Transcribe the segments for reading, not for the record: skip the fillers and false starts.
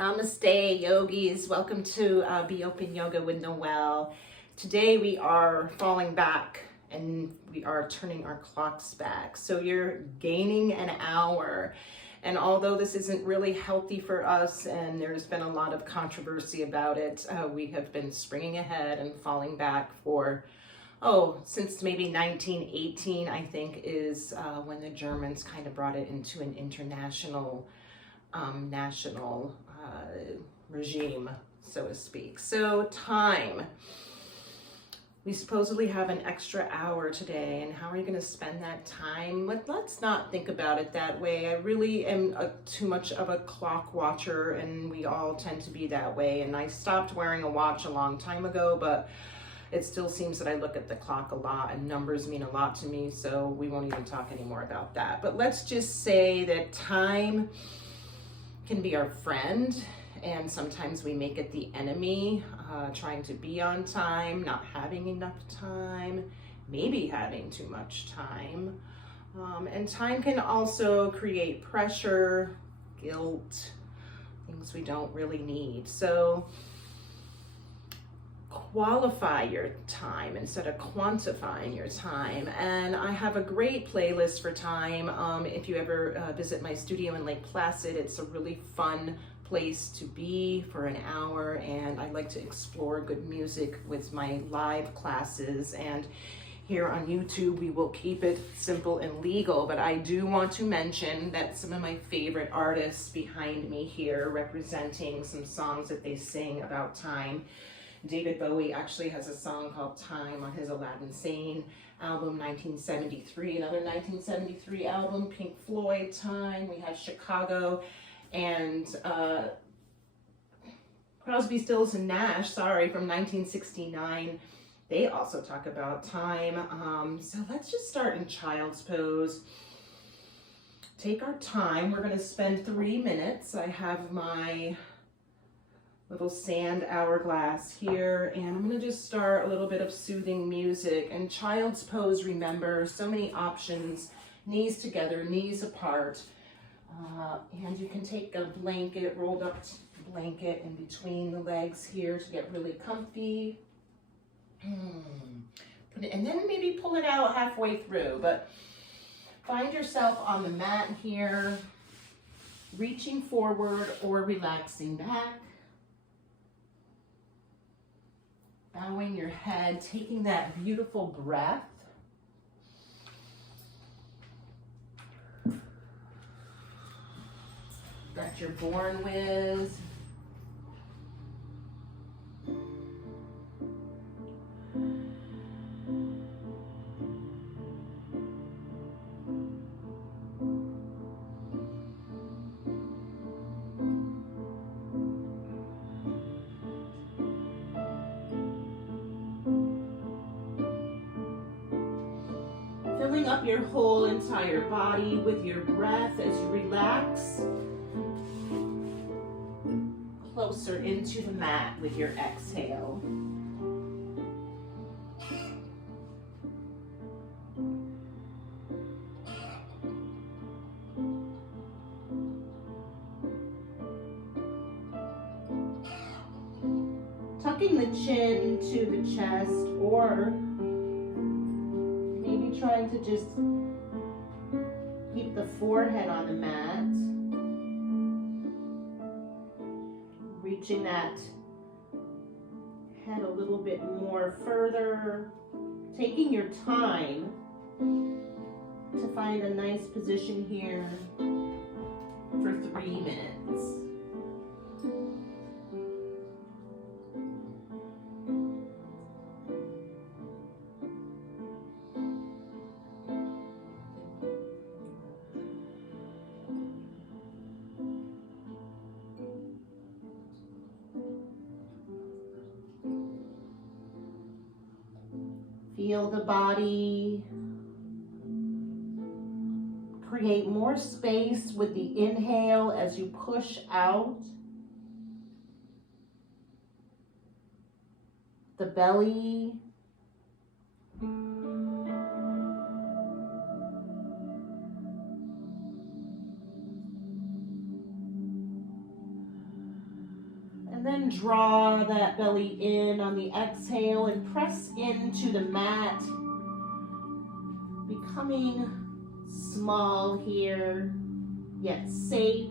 Namaste, yogis. Welcome to Be Open Yoga with Noelle. Today we are falling back and we are turning our clocks back. So you're gaining an hour. And although this isn't really healthy for us and there's been a lot of controversy about it, we have been springing ahead and falling back for, since maybe 1918, I think, is when the Germans kind of brought it into an international national regime, so to speak. So time. We supposedly have an extra hour today, and how are you going to spend that time? Let's not think about it that way. I really am too much of a clock watcher, and we all tend to be that way. And I stopped wearing a watch a long time ago, but it still seems that I look at the clock a lot, and numbers mean a lot to me, so we won't even talk anymore about that. But let's just say that time can be our friend, and sometimes we make it the enemy, trying to be on time, not having enough time, maybe having too much time. And time can also create pressure, guilt, things we don't really need. So qualify your time instead of quantifying your time. And I have a great playlist for time. If you ever visit my studio in Lake Placid, it's a really fun place to be for an hour, and I like to explore good music with my live classes. And here on YouTube, we will keep it simple and legal, but I do want to mention that some of my favorite artists behind me here representing some songs that they sing about time. David Bowie actually has a song called Time on his Aladdin Sane album, 1973. Another 1973 album, Pink Floyd, Time. We have Chicago, and Crosby, Stills, and Nash, from 1969. They also talk about time. So let's just start in child's pose. Take our time. We're going to spend 3 minutes. I have my little sand hourglass here, and I'm going to just start a little bit of soothing music. And child's pose, remember, so many options: knees together, knees apart, and you can take a blanket, rolled up blanket in between the legs here to get really comfy. Put it, and then maybe pull it out halfway through, but find yourself on the mat here, reaching forward or relaxing back. Bowing your head, taking that beautiful breath. That you're born with. Filling up your whole entire body with your breath as you relax closer into the mat with your exhale. Tucking the chin to the chest, or trying to just keep the forehead on the mat, reaching that head a little bit more further, taking your time to find a nice position here for 3 minutes. Feel the body create more space with the inhale as you push out. The belly. And then draw that belly in on the exhale and press into the mat, becoming small here, yet safe.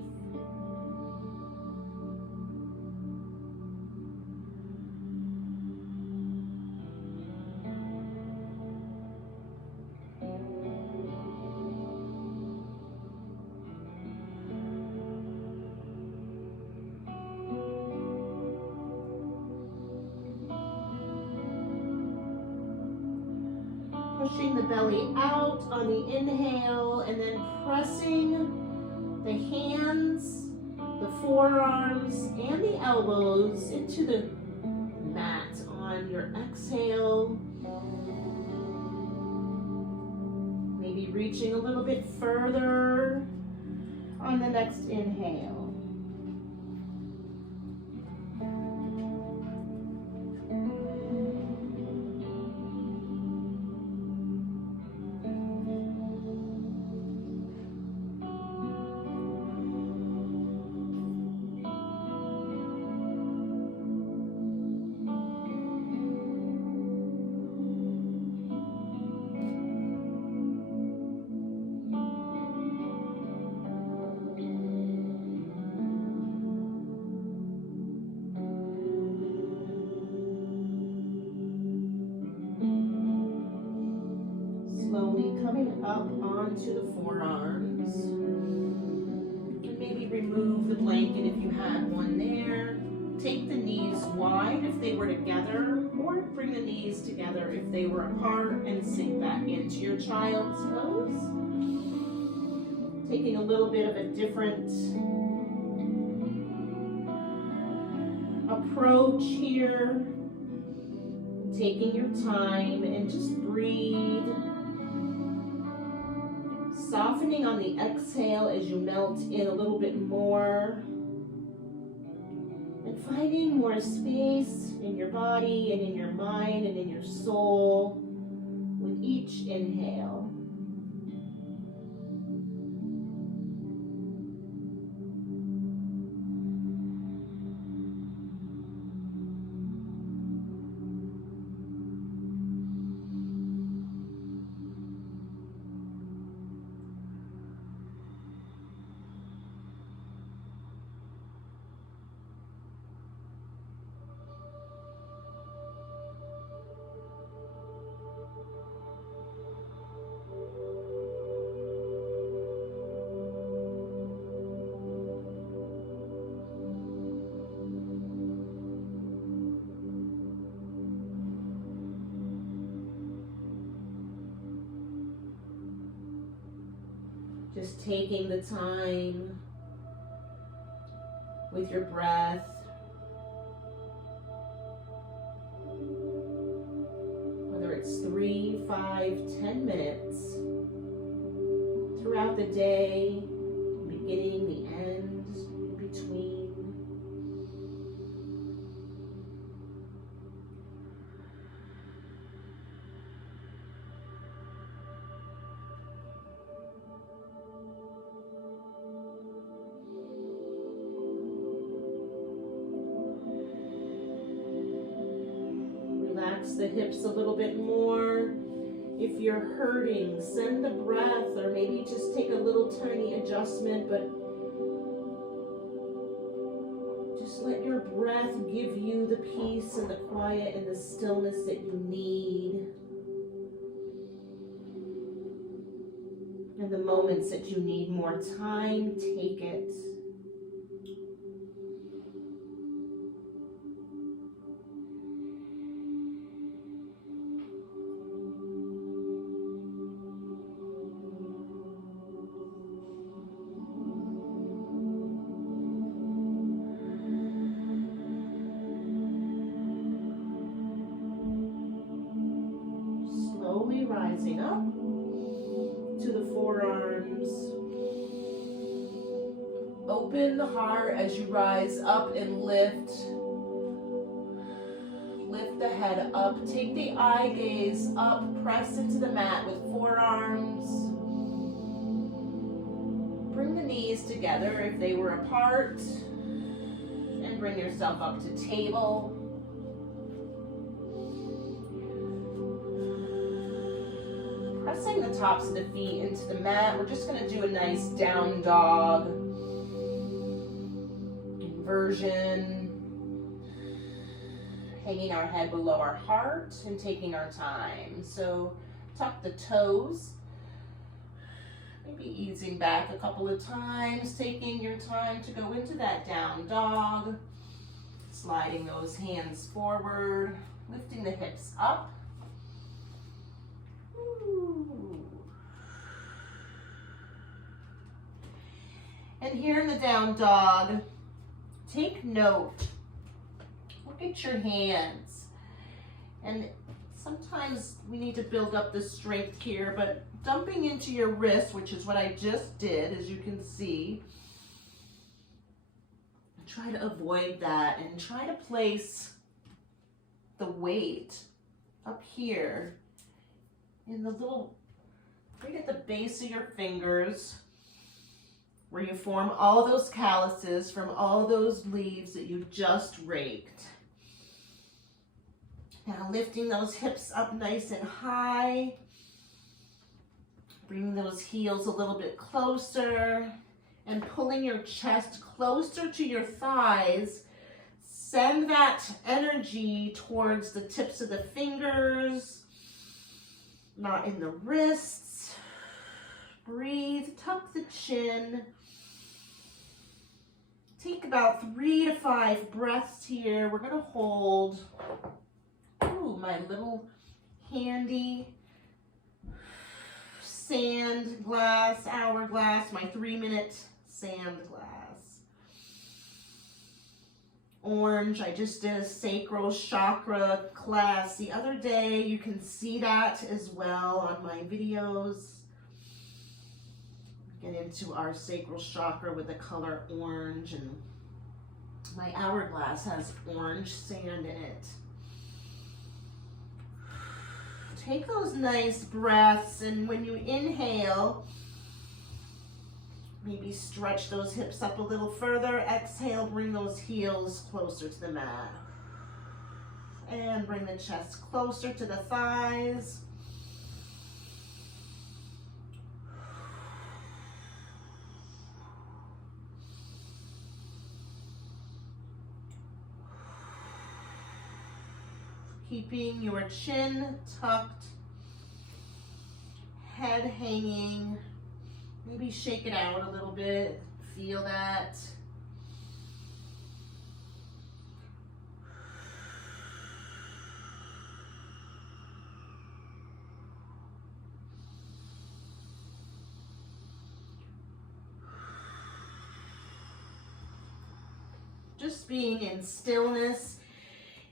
Pushing the belly out on the inhale and then pressing the hands, the forearms, and the elbows into the mat on your exhale. Maybe reaching a little bit further on the next inhale. Coming up onto the forearms. And maybe remove the blanket if you had one there. Take the knees wide if they were together, or bring the knees together if they were apart, and sink back into your child's pose. Taking a little bit of a different approach here. Taking your time and just breathe. Softening on the exhale as you melt in a little bit more. And finding more space in your body and in your mind and in your soul with each inhale. Just taking the time with your breath. Whether it's 3, 5, 10 minutes throughout the day, beginning, the end, in between. The hips a little bit more. If you're hurting, send the breath, or maybe just take a little tiny adjustment, but just let your breath give you the peace and the quiet and the stillness that you need. And the moments that you need more time, take it. Rising up to the forearms. Open the heart as you rise up and lift. Lift the head up. Take the eye gaze up. Press into the mat with forearms. Bring the knees together if they were apart. And and bring yourself up to table. Pressing the tops of the feet into the mat. We're just going to do a nice down dog inversion. Hanging our head below our heart and taking our time. So tuck the toes. Maybe easing back a couple of times, taking your time to go into that down dog. Sliding those hands forward, lifting the hips up. Ooh. And here in the down dog, take note. Look at your hands. And sometimes we need to build up the strength here, but dumping into your wrist, which is what I just did, as you can see, try to avoid that and try to place the weight up here in the little, right at the base of your fingers, where you form all those calluses from all those leaves that you just raked. Now lifting those hips up nice and high, bringing those heels a little bit closer and pulling your chest closer to your thighs. Send that energy towards the tips of the fingers, not in the wrists. Breathe, tuck the chin. Take about 3 to 5 breaths here. We're gonna hold, my little handy sand glass, hourglass, my 3-minute sand glass. Orange, I just did a sacral chakra class the other day. You can see that as well on my videos. Get into our sacral chakra with the color orange, and my hourglass has orange sand in it. Take those nice breaths, and when you inhale, maybe stretch those hips up a little further. Exhale, bring those heels closer to the mat. And bring the chest closer to the thighs. Keeping your chin tucked, head hanging. Maybe shake it out a little bit. Feel that. Just being in stillness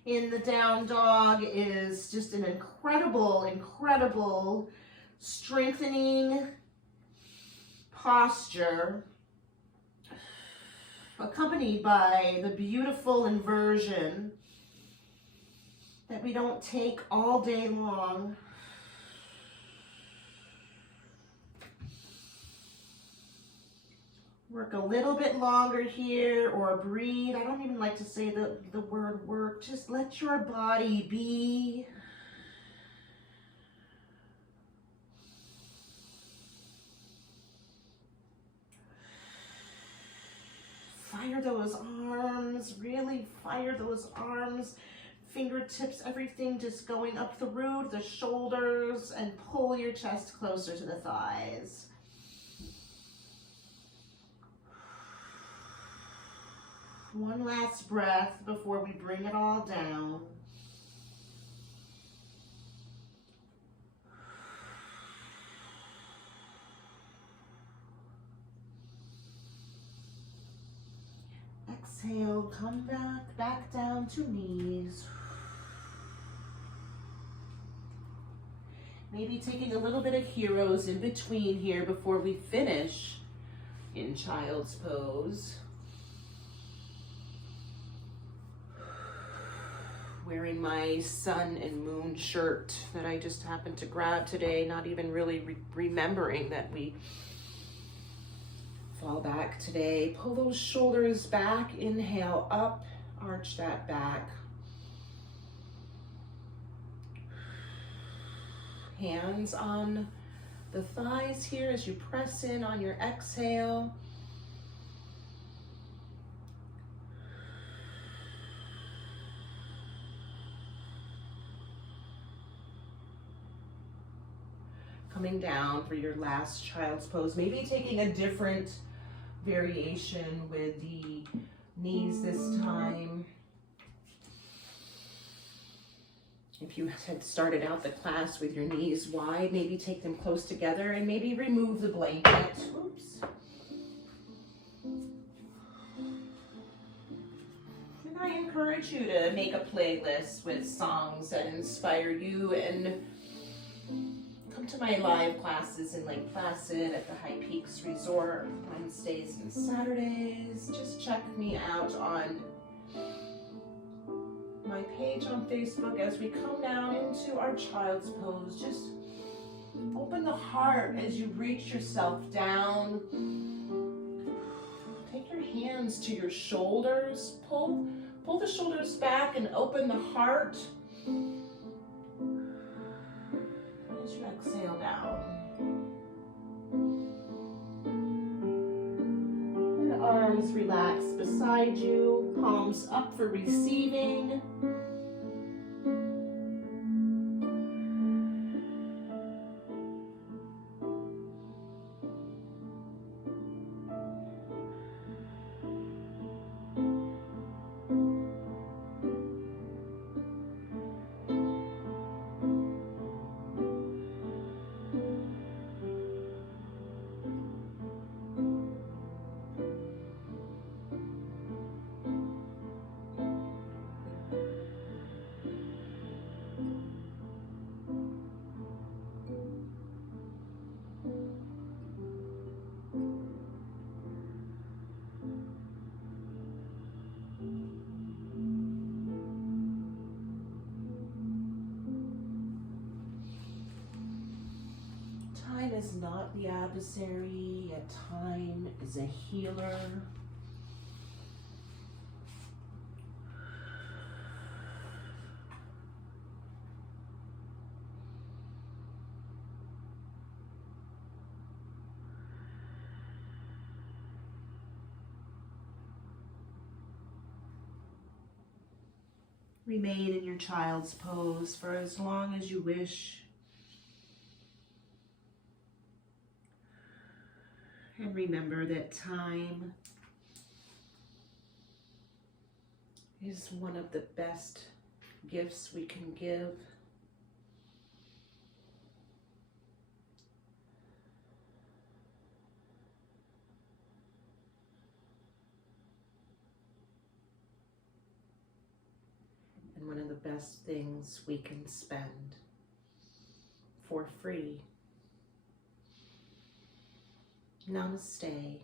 in the down dog is just an incredible strengthening posture, accompanied by the beautiful inversion that we don't take all day long. Work a little bit longer here, or breathe. I don't even like to say the word work. Just let your body be. Fire those arms, really fire those arms. Fingertips, everything just going up through the shoulders, and pull your chest closer to the thighs. One last breath before we bring it all down. Exhale, come back down to knees. Maybe taking a little bit of heroes in between here before we finish in child's pose. Wearing my sun and moon shirt that I just happened to grab today, not even really remembering that we fall back today. Pull those shoulders back, inhale up, Arch that back. Hands on the thighs here as you press in on your exhale. Coming down for your last child's pose. Maybe taking a different variation with the knees this time. If you had started out the class with your knees wide, maybe take them close together and maybe remove the blanket. Oops. And I encourage you to make a playlist with songs that inspire you, and come to my live classes in Lake Placid at the High Peaks Resort Wednesdays and Saturdays. Just check me out on my page on Facebook as we come down into our child's pose. Just open the heart as you reach yourself down. Take your hands to your shoulders. Pull the shoulders back and open the heart. As you exhale down. And arms relax beside you, palms up for receiving. Time is not the adversary, yet time is a healer. Remain in your child's pose for as long as you wish. And remember that time is one of the best gifts we can give. And one of the best things we can spend for free. Namaste.